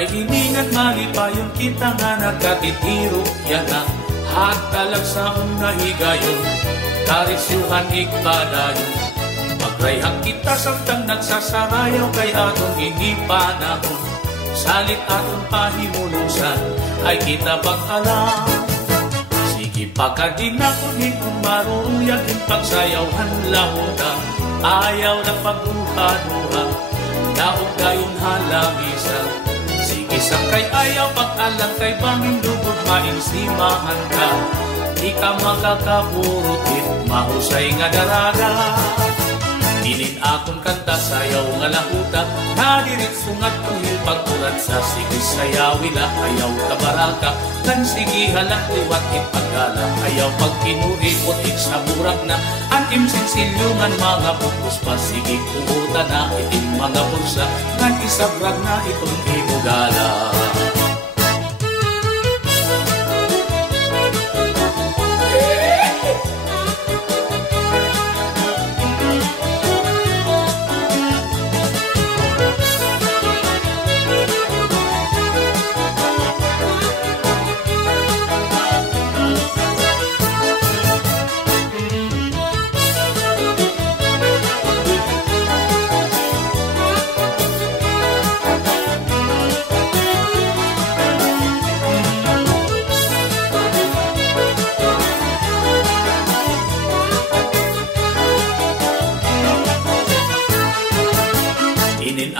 Upay hiningan malipayon kita nga nagkatitiro yan na hatalag sa una higayon karisyuhan ikpadayon magrayhang kita samtang nagsasarayaw kay atong hindi panahon salit atong pahimulusan ay kita bang alam sige pagkadin akong hitong maruruyag yung pagsayawhan lahuda ayaw na pagruha-duha daog gayon halabisa sige sakay ayaw pag-alang kay bangin lugod mainsimahan ka di ka makakapurutin mahusay nga daraga dinin akong kanta sayaw nga lahuta nadirit sungat tuhil pagkurat sa sige sayawila ayaw kabaraka kan sige halak liwat ipagala ayaw pagkinuri putik sa burak na anim sinsilyungan mga pukus pa sige kuuta na iting mga bulsa ngan isabrag na itong ibugala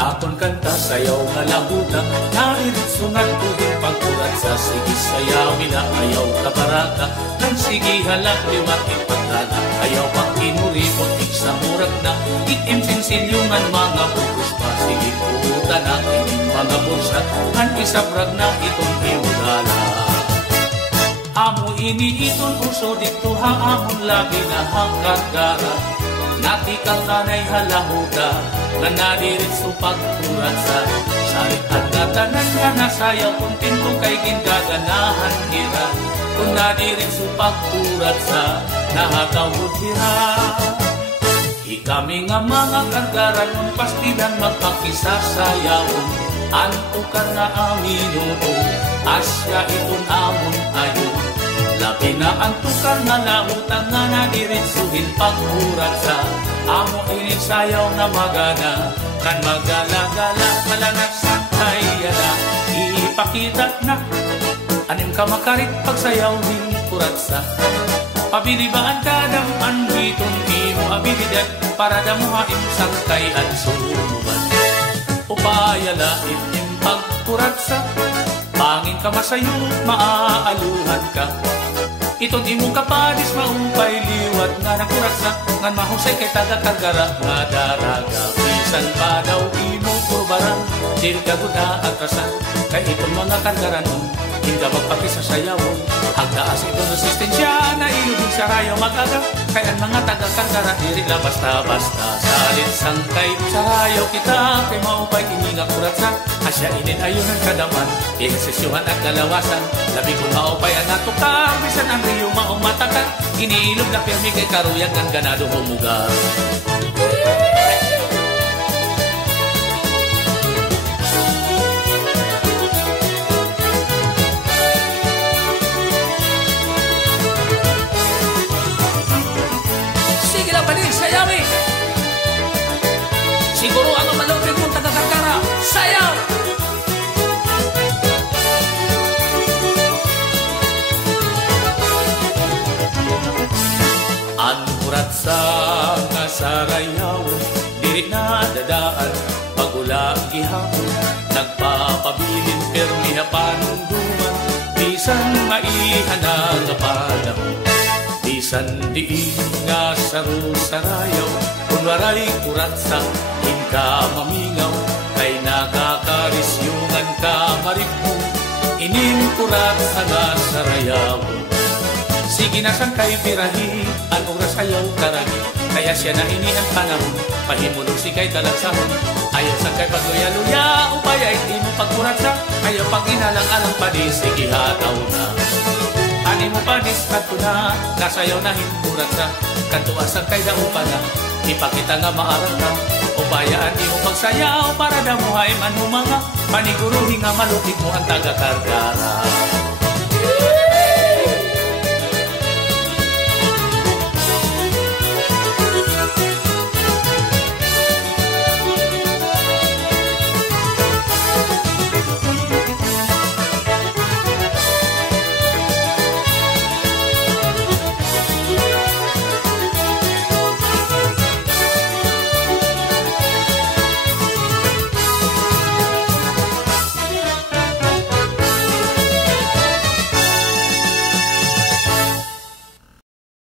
akon kanta sayaw nga lahuta nairit sungat tuhil pagkurat sa sige sayawila ayaw kabaraka nang sige halak liwat ipagdala ayaw pagkinuri putik sa murak na itim sinsilyungan mga pukus pa sige puhuta na ining mga bulsa kan isabrag na itong imudala amo ini iton uso dito ha amon labi na hangkagara natikal kanay halahuda nga nadirit sa pagkurat sa salit at natanan nga nasayaw kung tinto kay gindaganahan hira kung nadirit sa pagkurat sa nakakawod hira ikami nga mga kargaran ng pastilan magpakisasayawon antukar na aminuto asya iton amon ayon labi na antukar na lahutan nga nadiritsuhin pagkurat sa amo init sayaw na magana kan magala-gala malangat sa kayala ipakita na anim ka makarit pagsayaw din kurat sa pabilibaan ka daman ditong imo abilidad para damuhain sang kayan sumuban upayala itim pagkurat sa pangin ka masayo maaaluhan ka iton imong kapadis maupay liwat nga nakurat sa ngan mahusay kay taga-tagara nga daraga bisan pa daw imo kurbaran dil kaguda atrasan kay iton mga kargaranon hindi magpakisasayawon hagdaas iton resistensya na ilubing sarayaw magaga kay ang mga taga-kargara dili la basta-basta salit sangkay sarayaw kita kay maupay kininga kurat sa asya inin ayunan kadaman ihesisyuhan at dalawasan labi kung maupay ang natukar bisan ang riyo maong matakan iniilog na pirmi kay karuyag ng ganado humugar sige lang panin sayawi siguro ang malawin kong taga-karkara sayaw kurat sa kasarayaw diri na dadaan pagula gihapon nagpapabilin permi panunduman bisan maihanag panahon bisan diin nga saru-sarayaw kunwaray kurat sa hinka mamingaw kay nakakarisyungan ka maripo inin kurat sa kasarayaw sige na sang kay birahi ang oras ayaw karagi kaya siya na inihan panahon pahimulong si kay talagsahon ayaw sang kay pagluya-luya upaya hindi mo pagkuratsa ayaw pag inalang-alang padis sige hataw na ani mo padis kadto na nasayaw na himpuratsa kanto asang kay daupa na ipakita nga maarang na Ubayaan imo pagsayaw para damuhay man humanga, paniguruhi nga malukit mo ang taga-Karkara.